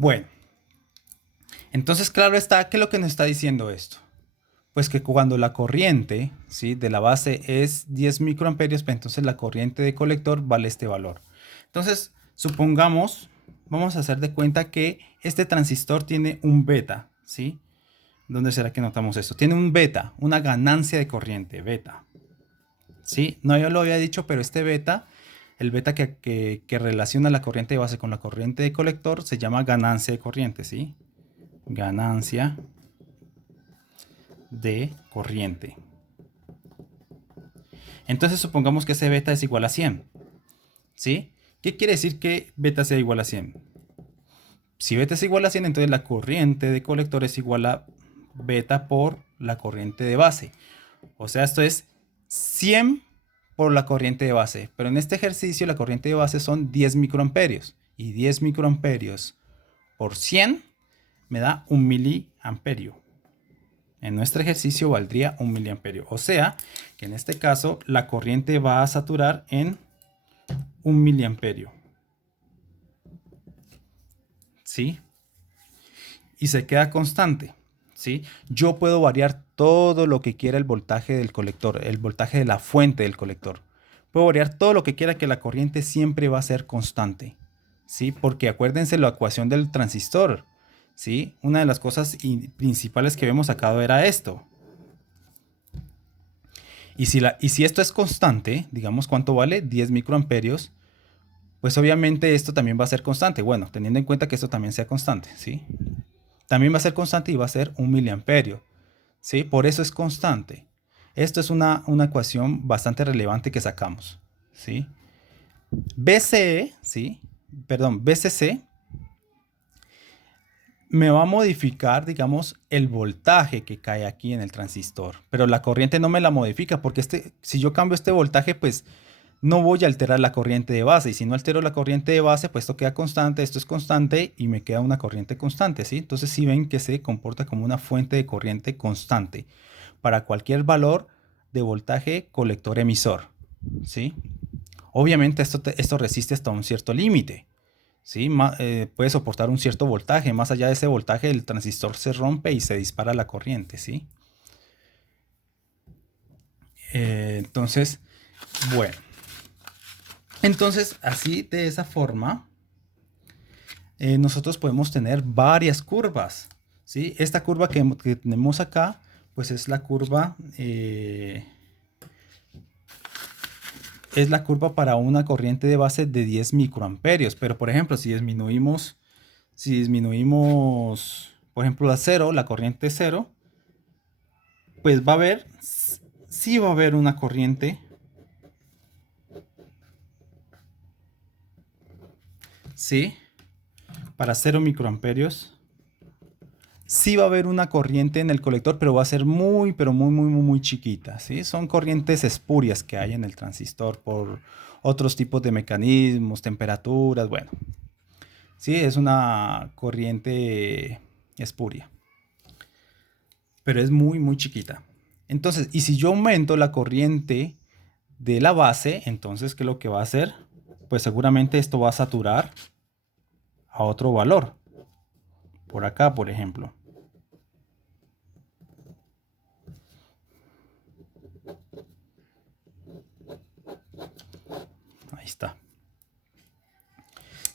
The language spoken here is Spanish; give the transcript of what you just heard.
Bueno, entonces claro está, ¿qué es lo que nos está diciendo esto? Pues que cuando la corriente, ¿sí?, de la base es 10 microamperios, pues entonces la corriente de colector vale este valor. Entonces, supongamos, vamos a hacer de cuenta que este transistor tiene un beta, ¿sí? ¿Dónde será que notamos esto? Tiene un beta, una ganancia de corriente, beta. ¿Sí? No, yo lo había dicho, pero este beta, el beta que relaciona la corriente de base con la corriente de colector, se llama ganancia de corriente, ¿sí? Ganancia de corriente. Entonces supongamos que ese beta es igual a 100, ¿sí? ¿Qué quiere decir que beta sea igual a 100? Si beta es igual a 100, entonces la corriente de colector es igual a beta por la corriente de base. O sea, esto es 100 por la corriente de base. Pero en este ejercicio la corriente de base son 10 microamperios. Y 10 microamperios por 100 me da 1 miliamperio. En nuestro ejercicio valdría 1 miliamperio. O sea, que en este caso la corriente va a saturar en 1 miliamperio. ¿Sí? Y se queda constante. ¿Sí? Yo puedo variar todo lo que quiera el voltaje del colector, el voltaje de la fuente del colector. Puedo variar todo lo que quiera, que la corriente siempre va a ser constante. ¿Sí? Porque acuérdense la ecuación del transistor. ¿Sí? Una de las cosas principales que habíamos sacado era esto. Y si esto es constante, digamos cuánto vale, 10 microamperios, pues obviamente esto también va a ser constante. Bueno, teniendo en cuenta que esto también sea constante, ¿sí? También va a ser constante y va a ser 1 miliamperio, ¿sí? Por eso es constante. Esto es una ecuación bastante relevante que sacamos, ¿sí? BCE, ¿sí? Perdón, BCC me va a modificar, digamos, el voltaje que cae aquí en el transistor, pero la corriente no me la modifica porque si yo cambio este voltaje, pues no voy a alterar la corriente de base. Y si no altero la corriente de base, pues esto queda constante, esto es constante y me queda una corriente constante, ¿sí? Entonces sí ven que se comporta como una fuente de corriente constante para cualquier valor de voltaje colector emisor, ¿sí? Obviamente esto resiste hasta un cierto límite, ¿sí? Puede soportar un cierto voltaje. Más allá de ese voltaje, el transistor se rompe y se dispara la corriente, ¿sí? Entonces, bueno. Entonces, así de esa forma, nosotros podemos tener varias curvas, ¿sí? Esta curva que tenemos acá, pues es la curva para una corriente de base de 10 microamperios. Pero, por ejemplo, si disminuimos, por ejemplo, a cero, la corriente cero, pues sí va a haber una corriente, ¿sí? Para 0 microamperios. Sí va a haber una corriente en el colector, pero va a ser muy, pero muy, muy, muy, muy chiquita, ¿sí? Son corrientes espurias que hay en el transistor por otros tipos de mecanismos, temperaturas, bueno. Sí, es una corriente espuria, pero es muy, muy chiquita. Entonces, y si yo aumento la corriente de la base, entonces, ¿qué es lo que va a hacer? Pues seguramente esto va a saturar a otro valor. Por acá, por ejemplo. Ahí está.